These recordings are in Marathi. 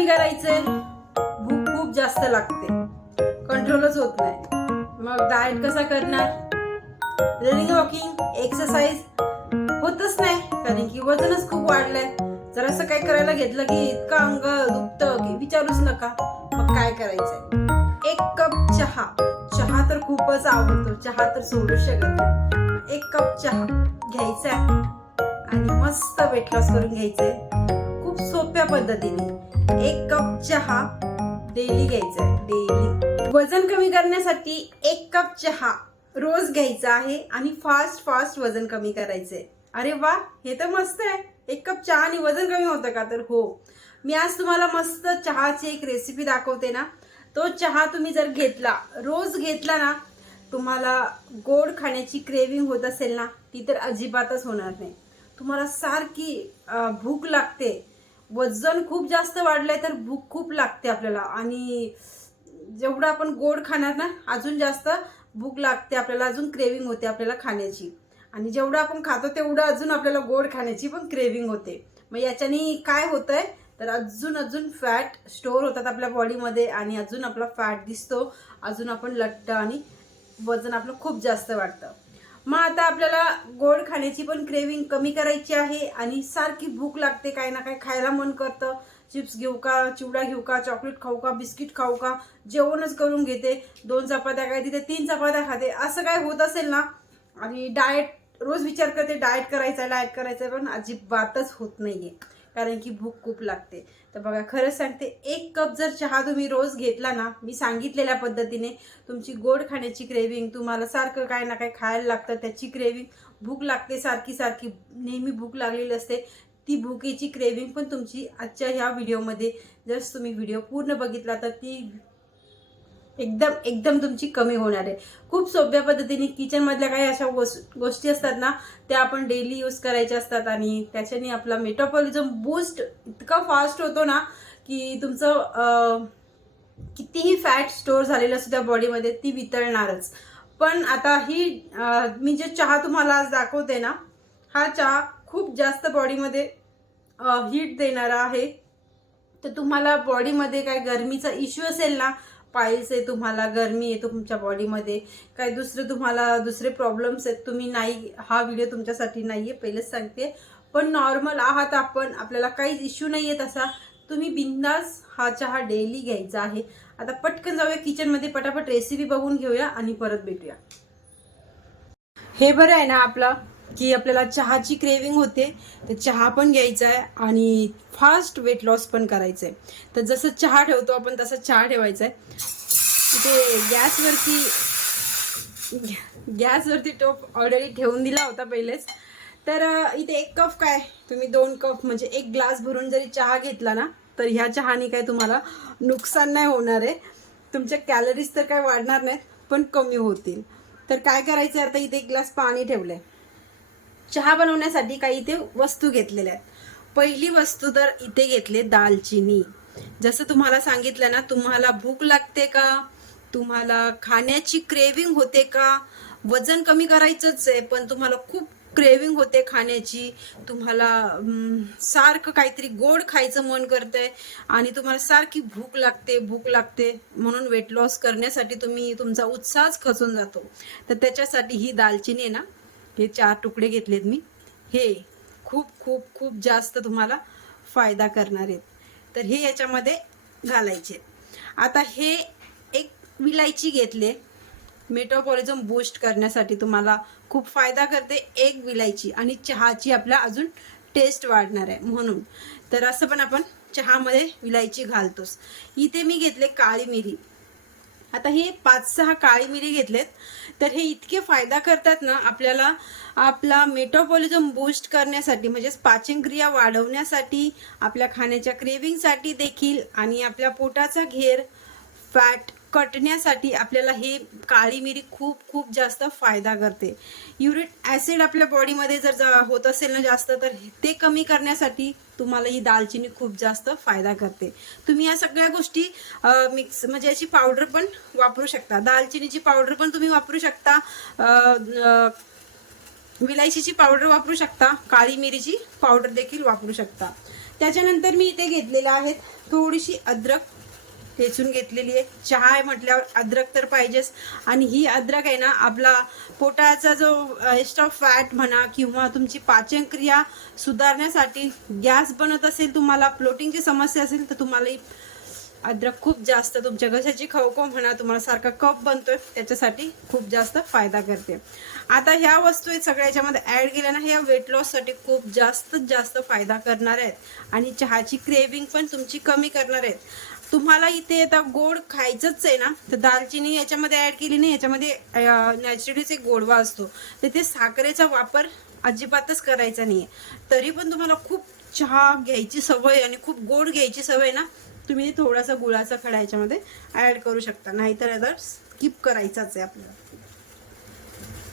कमी करायचंय. भूक खूप जास्त लागते. कंट्रोलच होत नाही. मग डाएट कसा करणार? रनिंग वॉकिंग एक्सरसाइज होतच नाही कारण की वजनच खूप वाढलंय. जर असं काय करायला घेतलं की इतकं अंग दुखतं की विचारूच नका मग काय करायचंय? एक कप चहा. चहा तर खूपच आवडतो. चहा तर सोडू शकत नाही. एक कप चहा घ्यायचा आणि मस्त वेट लॉस करून घ्यायचंय. खूप सोप्या पद्धतीने. एक कप चहा डेली घ्यायचा आहे डेली वजन कमी करण्यासाठी एक कप चहा रोज घ्यायचा आहे आणि फास्ट फास्ट वजन कमी करायचंय अरे वा हे तर मस्त आहे. एक कप चहा आणि वजन कमी होतं का तर? हो. मी आज तुम्हाला मस्त चहाची एक रेसिपी दाखवते ना. तो चहा तुम्ही जर घेतला रोज घेतला ना तुम्हाला गोड खाण्याची क्रेविंग होत असेल ना ती तर अजिबातच होणार नाही. तुम्हाला सारखी भूक लागते. वजन खूप जास्त वाढलंय तर भूक खूप लागते आपल्याला. आणि जेवढं आपण गोड खाणार ना अजून जास्त भूक लागते आपल्याला अजून क्रेविंग होते आपल्याला खाण्याची. आणि जेवढं आपण खातो तेवढं अजून आपल्याला गोड खाण्याची पण क्रेविंग होते. मग याच्याने काय होतंय? तर अजून अजून फॅट स्टोअर होतात आपल्या बॉडीमध्ये आणि अजून आपला फॅट दिसतो. अजून आपण लट्ट आणि वजन आपलं खूप जास्त वाढतं. मग आता आपल्याला गोड खाण्याची पण क्रेविंग कमी करायची आहे आणि सारखी भूक लागते काही ना काही खायला मन करतं. चिप्स घेऊ का चिवडा घेऊ का चॉकलेट खाऊ का बिस्किट खाऊ का जेवणच करून घेते. दोन चपात्या काय तिथे तीन चपात्या खाते. असं काय होत असेल ना आणि डाएट रोज विचार करते डाएट करायचा डाएट करायचा पण अजिबातच होत नाहीये. कारण की भूक खूप लागते. तर बघा खरंच सांगते एक कप जर चहा तुम्ही रोज घेतला ना मी सांगितलेल्या पद्धतीने तुमची गोड खाण्याची क्रेविंग तुम्हाला सारखं काय ना काय खायला लागतं त्याची क्रेविंग भूक लागते सारखी सारखी नेहमी भूक लागलेली असते ती भुकेची क्रेविंग पण तुमची आजच्या ह्या व्हिडिओमध्ये जर तुम्ही व्हिडिओ पूर्ण बघितला तर ती एकदम एकदम तुमची कमी होणार आहे. खूप सोप्या पद्धतीने किचनमधल्या काही अशा गोस- गोष्टी असतात ना त्या आपण डेली यूज करायच्या असतात आणि त्याच्याने आपला मेटाबॉलिझम बूस्ट इतका फास्ट होतो ना की तुमचं कितीही फॅट स्टोअर झालेलं सुद्धा त्या बॉडीमध्ये ती वितळणारच. पण आता ही मी जे चहा तुम्हाला आज दाखवते ना हा चहा खूप जास्त बॉडीमध्ये हीट देणारा आहे. तर तुम्हाला बॉडीमध्ये काय गरमीचा इश्यू असेल ना पाईल्स आहे तुम्हाला गरमी आहे तुमच्या बॉडीमध्ये काय दुसरे तुम्हाला दुसरे प्रॉब्लेम्स आहेत तुम्ही नाही हा व्हिडिओ तुमच्यासाठी नाही आहे पहिलेच सांगते. पण नॉर्मल आहात आपण आपल्याला काहीच इश्यू नाही आहे तसा. तुम्ही बिंदास हा चहा डेली घ्यायचा आहे. आता पटकन जाऊया किचनमध्ये पटापट रेसिपी बघून घेऊया आणि परत भेटूया. हे बरं आहे ना आपलं की आपल्याला चहाची क्रेविंग होते तर चहा पण घ्यायचा आहे आणि फास्ट वेट लॉस पण करायचं आहे तर जसं चहा ठेवतो आपण तसं चहा ठेवायचा आहे ते गॅसवरती गॅसवरती टोप ऑलरेडी ठेवून दिला होता पहिलेच. तर इथे एक कप काय? तुम्ही दोन कप म्हणजे एक ग्लास भरून जरी चहा घेतला ना तर ह्या चहाने काय तुम्हाला नुकसान नाही होणार आहे. तुमच्या कॅलरीज तर काय वाढणार नाहीत पण कमी होतील. तर काय करायचं आता इथे एक ग्लास पाणी ठेवलं आहे चहा बनवण्यासाठी काही इथे वस्तू घेतलेल्या आहेत. पहिली वस्तू तर इथे घेतले दालचिनी. जसं तुम्हाला सांगितलं ना तुम्हाला भूक लागते का? तुम्हाला खाण्याची क्रेविंग होते का? वजन कमी करायचंच आहे पण तुम्हाला खूप क्रेविंग होते खाण्याची. तुम्हाला सारखं काहीतरी गोड खायचं मन करतंय आणि तुम्हाला सारखी भूक लागते भूक लागते. म्हणून वेट लॉस करण्यासाठी तुम्ही तुमचा उत्साहच खचून जातो. तर त्याच्यासाठी ही दालचिनी आहे ना हे चार तुकडे घेतलेत मी. हे खूप खूप खूप जास्त तुम्हाला फायदा करणार आहेत. तर हे याच्यामध्ये घालायचे. आता हे एक विलायची घेतले. मेटाबॉलिझम बूस्ट करण्यासाठी तुम्हाला खूप फायदा करते एक विलायची आणि चहाची आपल्या अजून टेस्ट वाढणार आहे म्हणून. तर असं पण आपण चहामध्ये विलायची घालतोच इथे मी घेतले काळी मिरी. आता हे पाच सहा काळी मिरी घेतलेत. तर हे इतके फायदा करतात ना आपल्याला आपला मेटाबॉलिझम बूस्ट करण्यासाठी म्हणजेच पाचनक्रिया वाढवण्यासाठी आपल्या खाण्याच्या क्रेविंगसाठी देखील आणि आपल्या पोटाचा घेर फॅट कटण्यासाठी आपल्याला हे काळी मिरी खूप खूप जास्त फायदा करते. युरिक ॲसिड आपल्या बॉडीमध्ये जर जा- होत असेल ना जास्त तर ते कमी करण्यासाठी तुम्हाला ही दालचिनी खूप जास्त फायदा करते. तुम्ही या सगळ्या गोष्टी मिक्स म्हणजे याची पावडर पण वापरू शकता. दालचिनीची पावडर पण तुम्ही वापरू शकता. विलायचीची पावडर वापरू शकता. काळी मिरीची पावडर देखील वापरू शकता. त्याच्यानंतर मी इथे घेतलेलं आहे थोडीशी अद्रक ठेचून घेतलेली आहे. चहा आहे म्हटल्यावर अद्रक तर पाहिजेच. आणि ही अद्रक आहे ना आपला पोटाचा जो एक्स्ट्रा फॅट म्हणा किंवा तुमची पाचन क्रिया सुधारण्यासाठी गॅस बनत असेल तुम्हाला प्लोटिंगची समस्या असेल तर तुम्हाला अद्रक खूप जास्त तुमच्या घशाची खवखव म्हणा तुम्हाला सारखा कप बनतोय त्याच्यासाठी खूप जास्त फायदा करते. आता ह्या वस्तू आहेत सगळ्या याच्यामध्ये ॲड केल्या ना ह्या वेट लॉससाठी खूप जास्त जास्त फायदा करणार आहेत. आणि चहाची क्रेविंग पण तुमची कमी करणार आहेत. तुम्हाला इथे आता गोड खायचंच आहे ना तर दालचिनी याच्यामध्ये ॲड केली नाही याच्यामध्ये नॅचरलीच एक गोडवा असतो तर ते साखरेचा वापर अजिबातच करायचा नाही तरी पण तुम्हाला खूप चहा घ्यायची सवय आणि खूप गोड घ्यायची सवय ना तुम्ही थोडासा गुळाचा खडा याच्यामध्ये ॲड करू शकता. नाहीतर अदर स्किप करायचाच आहे आपल्याला.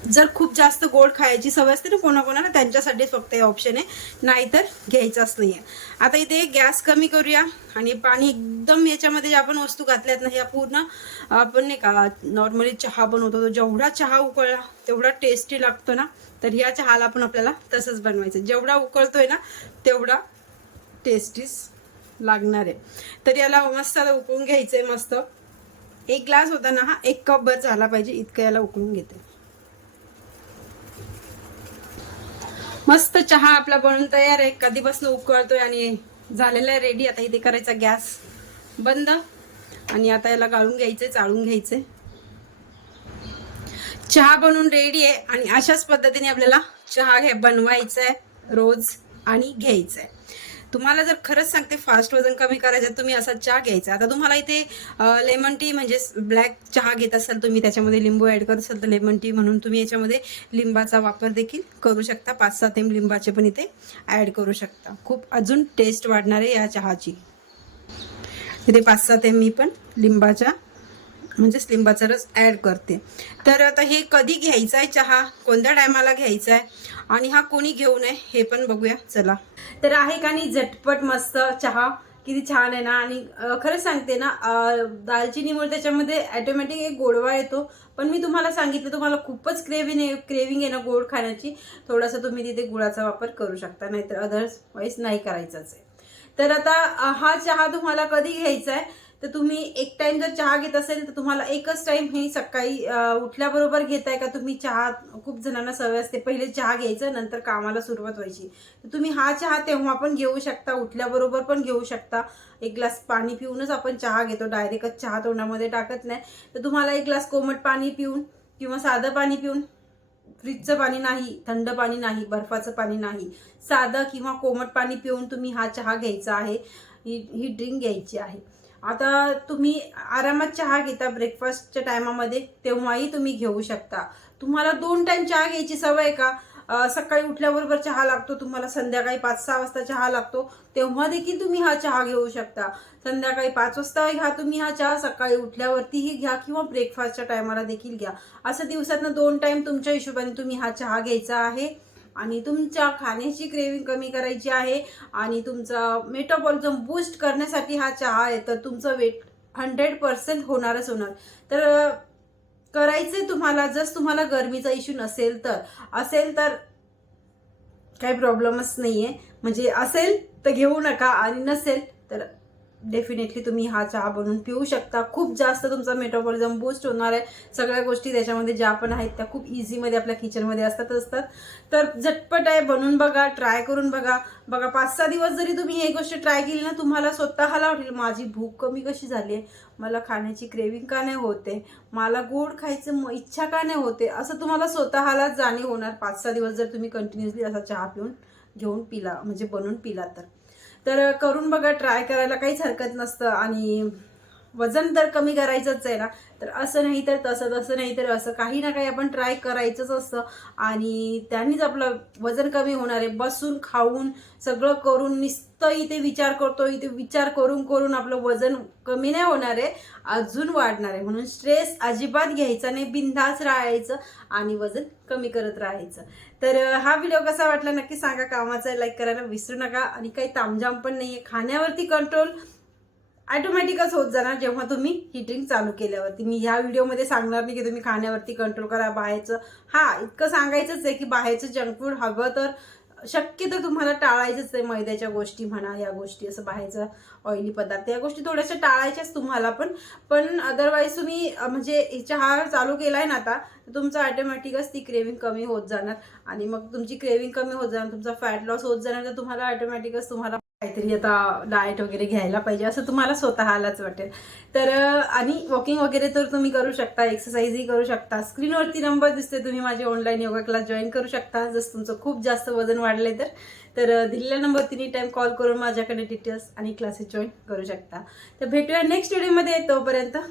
जर खूप जास्त गोड खायची सवय असते ना कोणाकोणाला त्यांच्यासाठी फक्त हे ऑप्शन आहे. नाहीतर घ्यायचाच नाही आहे आता इथे गॅस कमी करूया आणि पाणी एकदम याच्यामध्ये ज्या आपण वस्तू घातल्यात ना ह्या पूर्ण आपण नाही का नॉर्मली चहा बनवतो तो जेवढा चहा उकळला तेवढा टेस्टी लागतो ना तर ह्या चहाला पण आपल्याला तसंच बनवायचं. जेवढा उकळतोय ना तेवढा टेस्टीच लागणार आहे. तर याला मस्त आता उकळून घ्यायचंय मस्त. एक ग्लास होता ना हा एक कप भर झाला पाहिजे इतकं याला उकळून घेते. मस्त चहा आपला बनून तयार आहे. कधीपासून उकळतोय आणि झालेला आहे रेडी आता इथे करायचा गॅस बंद. आणि आता याला गाळून घ्यायचे चाळून घ्यायचे चहा बनवून रेडी आहे. आणि अशाच पद्धतीने आपल्याला चहा घ्या बनवायचा आहे रोज आणि घ्यायचा आहे तुम्हाला जर खरंच सांगते फास्ट वजन कमी करायचं तुम्ही असा चहा घ्यायचा. आता तुम्हाला इथे लेमन टी म्हणजे ब्लॅक चहा घेत असाल तुम्ही त्याच्यामध्ये लिंबू ॲड करत असाल तर लेमन टी म्हणून तुम्ही याच्यामध्ये लिंबाचा वापर देखील करू शकता. पाच सहा थेंब लिंबाचे पण इथे ॲड करू शकता. खूप अजून टेस्ट वाढणार आहे या चहाची. इथे पाच सहा थेंब मी पण लिंबाच्या म्हणजेच लिंबाचा रस ॲड करते. तर आता हे कधी घ्यायचा आहे चहा? कोणत्या टायमाला घ्यायचा आहे आणि हा कोणी घेऊ नये हे पण बघूया. चला. तर आहे का नाही झटपट मस्त चहा. किती छान आहे ना. आणि खरंच सांगते ना दालचिनीमुळे त्याच्यामध्ये ॲटोमॅटिक एक गोडवा येतो. पण मी तुम्हाला सांगितलं तुम्हाला खूपच क्रेविंग आहे क्रेविंग आहे ना गोड खाण्याची. थोडासा तुम्ही तिथे गुळाचा वापर करू शकता. नाहीतर अदर्सवाईज नाही करायचाच आहे. तर आता हा चहा तुम्हाला कधी घ्यायचा आहे तर तुम्ही एक टाईम जर चहा घेत असेल तर तुम्हाला एकच टाईम हे सकाळी उठल्याबरोबर घेताय का? तुम्ही चहा खूप जणांना सवय असते पहिले चहा घ्यायचं नंतर कामाला सुरुवात व्हायची. तर तुम्ही हा चहा तेव्हा पण घेऊ शकता उठल्याबरोबर पण घेऊ शकता. एक ग्लास पाणी पिऊनच आपण चहा घेतो. डायरेक्टच चहा तोंडामध्ये टाकत नाही. तर तुम्हाला एक ग्लास कोमट पाणी पिऊन किंवा साधं पाणी पिऊन फ्रीजचं पाणी नाही थंड पाणी नाही बर्फाचं पाणी नाही साधं किंवा कोमट पाणी पिऊन तुम्ही हा चहा घ्यायचा आहे. ही ही ड्रिंक घ्यायची आहे. आता तुम्ही आरामात चहा घेता ब्रेकफास्टच्या टायमामध्ये तेव्हाही तुम्ही घेऊ शकता. तुम्हाला दोन टाईम चहा घ्यायची सवय का? सकाळी उठल्याबरोबर चहा लागतो तुम्हाला संध्याकाळी पाच सहा वाजता चहा लागतो तेव्हा देखील तुम्ही हा चहा घेऊ शकता. संध्याकाळी पाच वाजता घ्या तुम्ही हा चहा सकाळी उठल्यावरतीही घ्या किंवा ब्रेकफास्टच्या टायमाला देखील घ्या. असं दिवसातनं दोन टाईम तुमच्या हिशोबाने तुम्ही हा चहा घ्यायचा आहे. आणि तुमच्या खाण्याची क्रेविंग कमी करायची आहे आणि तुमचा मेटाबॉलिझम बूस्ट करण्यासाठी हा चहा आहे तर तुमचं वेट हंड्रेड पर्सेंट होणारच होणार. तर करायचं करायचंय तुम्हाला जर तुम्हाला गरमीचा इश्यू नसेल तर. असेल तर काही प्रॉब्लेमच नाही आहे म्हणजे असेल तर घेऊ नका आणि नसेल तर डेफिनेटली तुम्ही हा चहा बनवून पिऊ शकता. खूप जास्त तुमचा मेटाबॉलिझम बूस्ट होणार आहे. सगळ्या गोष्टी त्याच्यामध्ये ज्या पण आहेत त्या खूप इझीमध्ये आपल्या किचनमध्ये असतात असतात. तर झटपट आहे बनवून बघा ट्राय करून बघा. बघा पाच सहा दिवस जरी तुम्ही ही गोष्ट ट्राय केली ना तुम्हाला स्वतःला वाटेल माझी भूक कमी कशी झाली आहे? मला खाण्याची क्रेविंग का नाही होते? मला गोड खायचं म- इच्छा का नाही होते? असं तुम्हाला स्वतःला जाणीव होणार. पाच सहा दिवस जर तुम्ही कंटिन्युअसली असा चहा पिऊन घेऊन पिला म्हणजे बनवून पिला तर. तर करून बघा ट्राय करायला काहीच हरकत नसतं. आणि वजन तर कमी करायचंच आहे ना. तर असं नाही तर तसं तसं नाही तर असं. काही ना काही आपण ट्राय करायचंच असतं. आणि त्यांनीच आपलं वजन कमी होणार आहे. बसून खाऊन सगळं करून नुसतं इथे विचार करतो इथे विचार करून करून आपलं वजन कमी नाही होणार आहे. अजून वाढणार आहे. म्हणून स्ट्रेस अजिबात घ्यायचा नाही. बिंदास राहायचं आणि वजन कमी करत राहायचं. तर हा व्हिडिओ कसा वाटला नक्की सांगा. कामाचा लाईक करायला विसरू नका. आणि काही तामजाम पण नाही आहे खाण्यावरती कंट्रोल ॲटोमॅटिकच होत जाणार जेव्हा तुम्ही ही ड्रिंक चालू केल्यावरती. मी ह्या व्हिडिओमध्ये सांगणार नाही की तुम्ही खाण्यावरती कंट्रोल करा बाहेरचं. हा इतकं सांगायचंच आहे की बाहेरचं जंक फूड हवं तर शक्यतो तुम्हाला टाळायचंच आहे मैद्याच्या गोष्टी म्हणा या गोष्टी असं बाहेरचं ऑइली पदार्थ या गोष्टी थोड्याशा टाळायच्याच तुम्हाला पण. पण अदरवाईज तुम्ही म्हणजे म्हणजे चहा चालू केला आहे ना आता तुमचं ऑटोमॅटिकच ती क्रेविंग कमी होत जाणार. आणि मग तुमची क्रेविंग कमी होत जाणार तुमचा फॅट लॉस होत जाणार तर तुम्हाला ऑटोमॅटिकच तुम्हाला काहीतरी आता डाएट वगैरे घ्यायला पाहिजे असं तुम्हाला स्वतःलाच वाटेल. तर आणि वॉकिंग वगैरे तर तुम्ही करू शकता एक्सरसाइजही करू शकता. स्क्रीनवरती नंबर दिसते तुम्ही माझे ऑनलाईन योगा क्लास जॉईन करू शकता. जसं तुमचं खूप जास्त वजन वाढले तर. तर दिलेल्या नंबर तिन्ही टाइम कॉल करून माझ्याकडे डिटेल्स आणि क्लासेस जॉईन करू शकता. तर भेटूया नेक्स्ट व्हिडिओमध्ये तोपर्यंत.